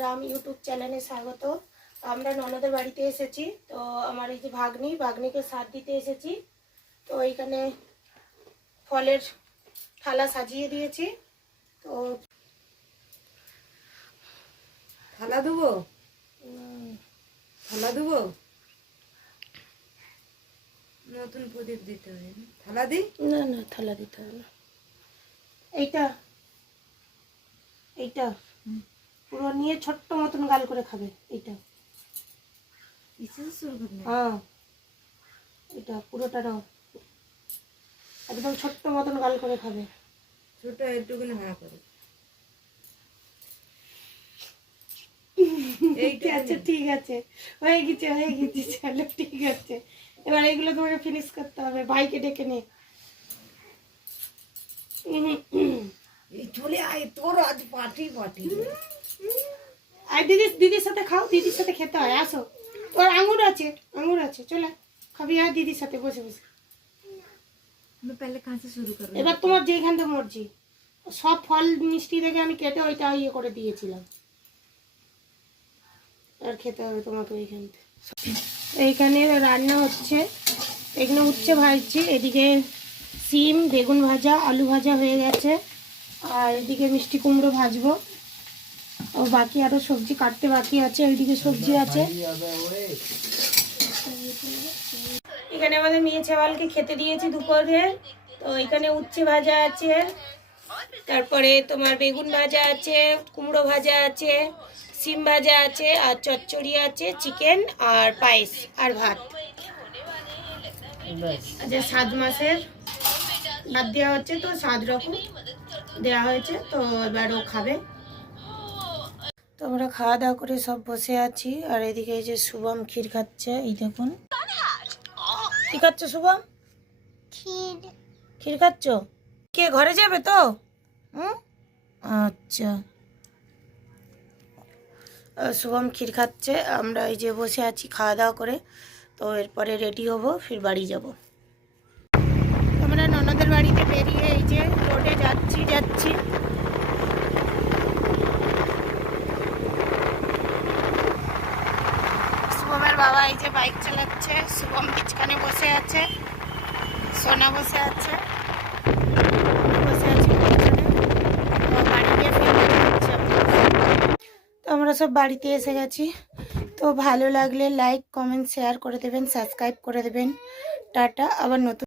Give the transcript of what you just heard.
Ram YouTube চ্যানেলে স্বাগত। আমরা ননদের বাড়িতে এসেছি, তো আমার এই যে ভাগ্নিকে সাথ দিতে এসেছি। তো এইখানে ফলের থালা সাজিয়ে দিয়েছি। তো থালা দেবো, থালা দেবো, নতুন প্রদীপ দিতে হবে। থালা দিই? না না, থালা দিতে হবে না। এইটা এইটা পুরো নিয়ে ছোট্ট মতন গাল করে খাবে। এইটা হ্যাঁ, এটা পুরোটা নাও, একদম ছোট্ট মতন গাল করে খাবে। ছোট একটুখানি হাঁ করে। আচ্ছা ঠিক আছে, হয়ে গেছে চলো ঠিক আছে। এবার এইগুলো তোমাকে ফিনিশ করতে হবে। ভাইকে ডেকে নে। চলে আয়, তোর আজ পার্টি। আর দিদির সাথে খাও, দিদির সাথে খেতে হয়। আসো, তোর আঙুর আছে চলে খাবি। আর দিদির সাথে বসে বসে। এবার তোমার যেখান থেকে মর্জি। সব ফল মিষ্টি থেকে আমি কেটে ওইটা ইয়ে করে দিয়েছিলাম। আর খেতে হবে তোমাকে এইখান থেকে। এইখানে রান্না হচ্ছে, এখানে উচ্ছে ভাজছি, এদিকে সিম বেগুন ভাজা আলু ভাজা হয়ে গেছে, আর এদিকে মিষ্টি কুমড়ো ভাজবো। ও বাকি আরো সবজি কাটতে বাকি আছে, ওইদিকে সবজি আছে। এখানে আমাদের মেয়ে ছেওয়ালকে খেতে দিয়েছি দুপুরে। তো এখানে উচ্ছে ভাজা আছে, তারপরে তোমার বেগুন ভাজা আছে, কুমড়ো ভাজা আছে, সিম ভাজা আছে, আর চচ্চড়ি আছে, চিকেন আর পায়েস আর ভাত। আচ্ছা, 7 মাসের ভাত দেওয়া হচ্ছে, তো 7 রকম দেওয়া হয়েছে। তো এবার ও খাবে। তো আমরা খাওয়া দাওয়া করে সব বসে আছি। আর এদিকে এই যে শুভম ক্ষীর খাচ্ছে। এই দেখুন, কি খাচ্ছ শুভম? ক্ষীর খাচ্ছ? কে ঘরে যাবে তো? আচ্ছা, শুভম ক্ষীর খাচ্ছে। আমরা এই যে বসে আছি খাওয়া দাওয়া করে। তো এরপরে রেডি হব, ফির বাড়ি যাব। আমরা ননদের বাড়িতে বেরিয়ে এই যে রোডে যাচ্ছি। শুভমের বাবা এই যে বাইক চালাচ্ছে, শুভম পিছখানে বসে আছে, সোনা বসে আছে, তো আমরা সব বাড়িতে এসে গেছি। তো ভালো লাগলে লাইক কমেন্ট শেয়ার করে দেবেন, সাবস্ক্রাইব করে দেবেন। টাটা, আবার নতুন